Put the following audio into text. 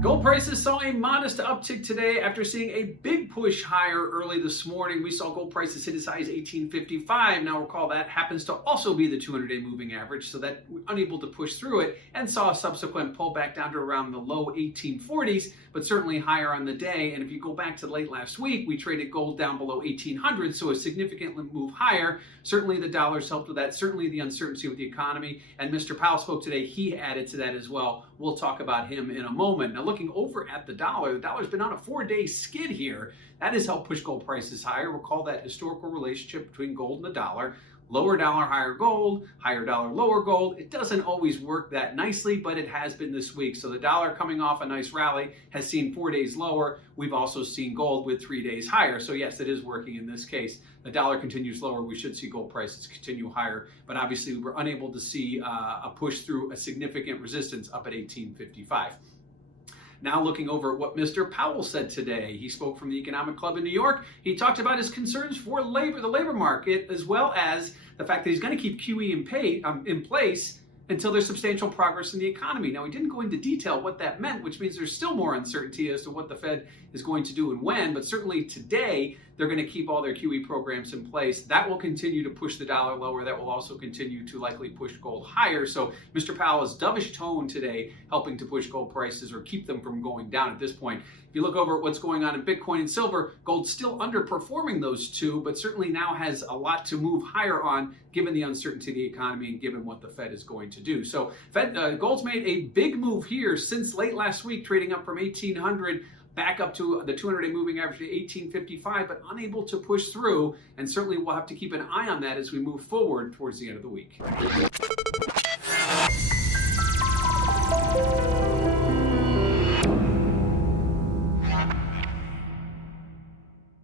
Gold prices saw a modest uptick today after seeing a big push higher early this morning. We saw gold prices hit as high as 1855. Now recall that happens to also be the 200-day moving average, so that we're unable to push through it, and saw a subsequent pullback down to around the low 1840s, but certainly higher on the day. And if you go back to late last week, we traded gold down below 1800, so a significant move higher. Certainly the dollar's helped with that, certainly the uncertainty with the economy, and Mr. Powell spoke today. He added to that as well. We'll talk about him in a moment. Now, looking over at the dollar's been on a 4-day skid here. That has helped push gold prices higher. Recall that historical relationship between gold and the dollar. Lower dollar, higher gold, higher dollar, lower gold. It doesn't always work that nicely, but it has been this week. So the dollar, coming off a nice rally, has seen 4 days lower. We've also seen gold with 3 days higher. So yes, it is working in this case. The dollar continues lower. We should see gold prices continue higher, but obviously we were unable to see a push through a significant resistance up at 1855. Now looking over at what Mr. Powell said today. He spoke from the Economic Club in New York. He talked about his concerns for the labor market, as well as the fact that he's going to keep QE in place until there's substantial progress in the economy. Now, he didn't go into detail what that meant, which means there's still more uncertainty as to what the Fed is going to do and when, but certainly today, they're going to keep all their QE programs in place. That will continue to push the dollar lower. That will also continue to likely push gold higher. So Mr. Powell's dovish tone today helping to push gold prices or keep them from going down at this point. If you look over at what's going on in Bitcoin and silver, gold's still underperforming those two, but certainly now has a lot to move higher on given the uncertainty of the economy and given what the Fed is going to do. So gold's made a big move here since late last week, trading up from 1800 back up to the 200-day moving average to 1855, but unable to push through. And certainly we'll have to keep an eye on that as we move forward towards the end of the week.